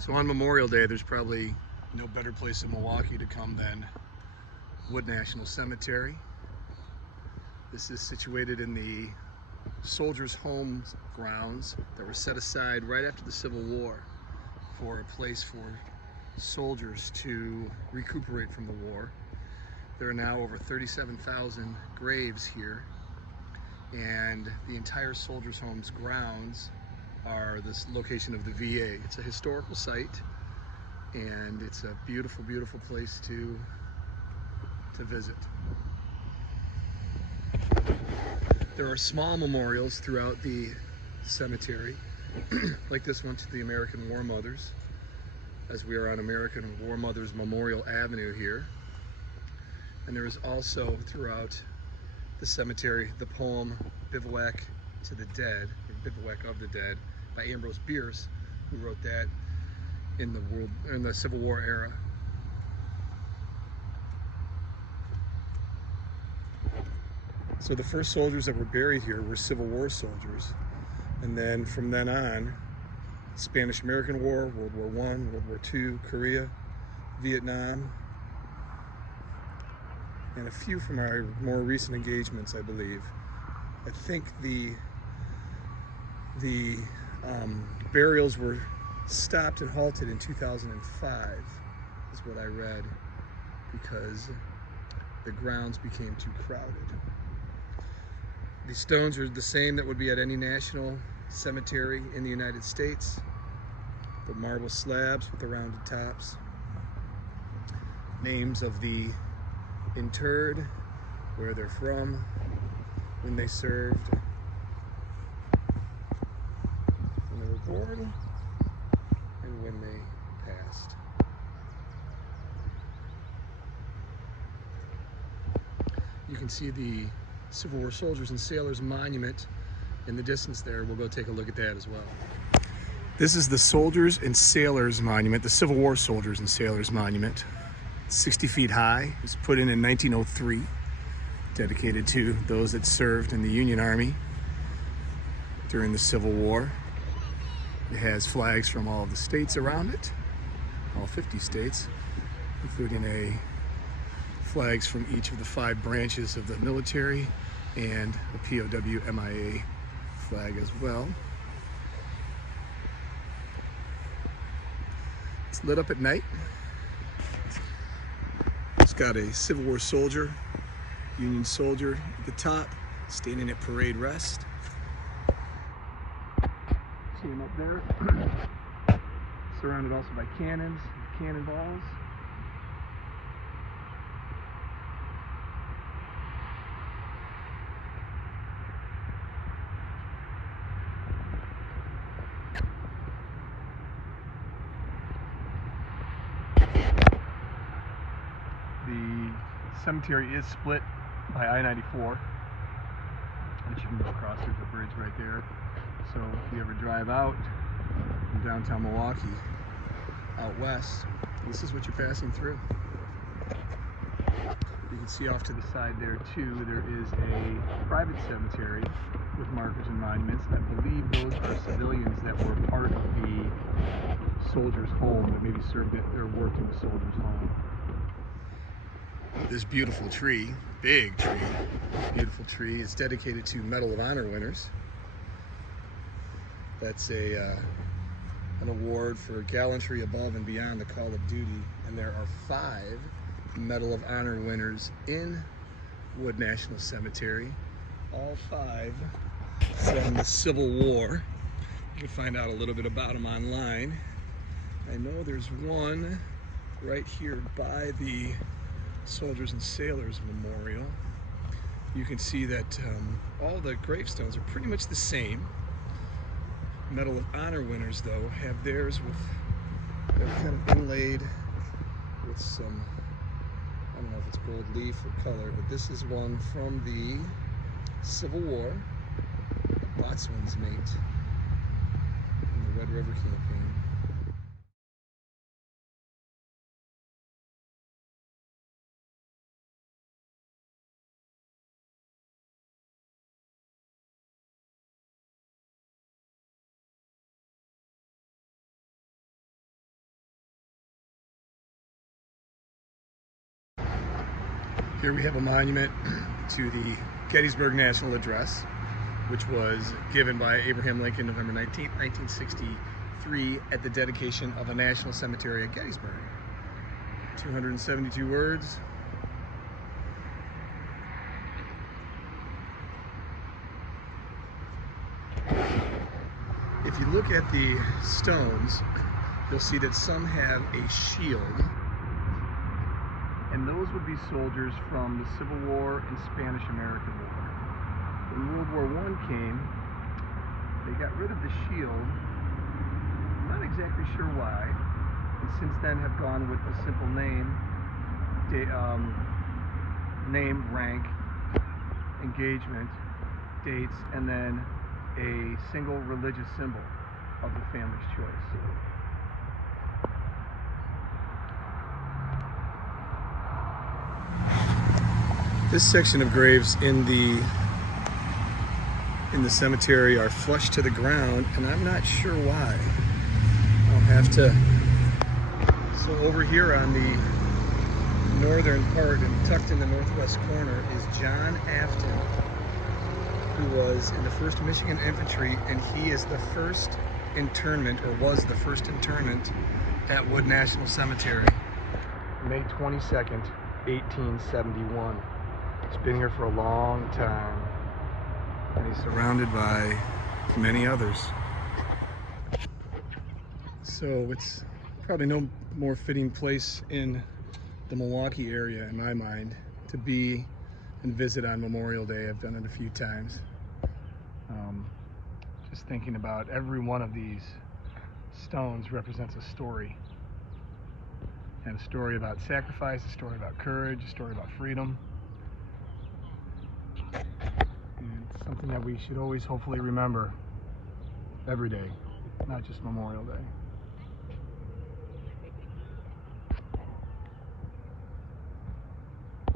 So on Memorial Day, there's probably no better place in Milwaukee to come than Wood National Cemetery. This is situated in the Soldiers' Home grounds that were set aside right after the Civil War for a place for soldiers to recuperate from the war. There are now over 37,000 graves here, and the entire Soldiers' Home's grounds are this location of the VA. It's a historical site, and it's a beautiful, beautiful place to visit. There are small memorials throughout the cemetery, like this one to the American War Mothers, as we are on American War Mothers Memorial Avenue here. And there is also throughout the cemetery the poem Bivouac to the Dead, or Bivouac of the Dead, by Ambrose Bierce, who wrote that in the Civil War era. So the first soldiers that were buried here were Civil War soldiers, and then from then on, Spanish-American War, World War I, World War II, Korea, Vietnam, and a few from our more recent engagements, I believe. I think the burials were stopped and halted in 2005, is what I read, because the grounds became too crowded. The stones are the same that would be at any national cemetery in the United States. The marble slabs with the rounded tops. Names of the interred, where they're from, when they served, when they were born, and when they passed. You can see the Civil War Soldiers and Sailors Monument in the distance there. We'll go take a look at that as well. This is the Soldiers and Sailors Monument, the Civil War Soldiers and Sailors Monument. 60 feet high. It was put in 1903, dedicated to those that served in the Union Army during the Civil War. It has flags from all of the states around it, all 50 states, including flags from each of the 5 branches of the military and a POW MIA flag as well. It's lit up at night. It's got a Civil War soldier, Union soldier at the top, standing at parade rest. See him up there. Surrounded also by cannons, cannonballs. The cemetery is split by I-94, which you can go across. There's a bridge right there. So if you ever drive out from downtown Milwaukee, out west, this is what you're passing through. You can see off to the side there too, there is a private cemetery with markers and monuments. I believe those are civilians that were part of the Soldiers' Home, that maybe served or worked in the Soldiers' Home. This beautiful tree, big tree, beautiful tree, is dedicated to Medal of Honor winners. That's an award for gallantry above and beyond the call of duty, and there are 5 Medal of Honor winners in Wood National Cemetery, all 5 from the Civil War. You can find out a little bit about them online. I know there's one right here by the Soldiers and Sailors Memorial. You can see that all the gravestones are pretty much the same. Medal of Honor winners, though, have theirs with, they're kind of inlaid with some, I don't know if it's gold leaf or color, but this is one from the Civil War, Botswan's mate in the Red River Campaign. Here we have a monument to the Gettysburg National Address, which was given by Abraham Lincoln November 19th, 1963 at the dedication of a national cemetery at Gettysburg. 272 words. If you look at the stones, you'll see that some have a shield, and those would be soldiers from the Civil War and Spanish-American War. When World War I came, they got rid of the shield. I'm not exactly sure why, and since then have gone with a simple name, rank, engagement, dates, and then a single religious symbol of the family's choice. This section of graves in the cemetery are flush to the ground, and I'm not sure why. I'll have to. So over here on the northern part and tucked in the northwest corner is John Afton, who was in the 1st Michigan Infantry, and he is the first internment, or was the first internment, at Wood National Cemetery, May 22nd, 1871. He's been here for a long time, and he's surrounded by many others. So it's probably no more fitting place in the Milwaukee area, in my mind, to be and visit on Memorial Day. I've done it a few times. Just thinking about every one of these stones represents a story. And a story about sacrifice, a story about courage, a story about freedom. And it's something that we should always hopefully remember every day, not just Memorial Day.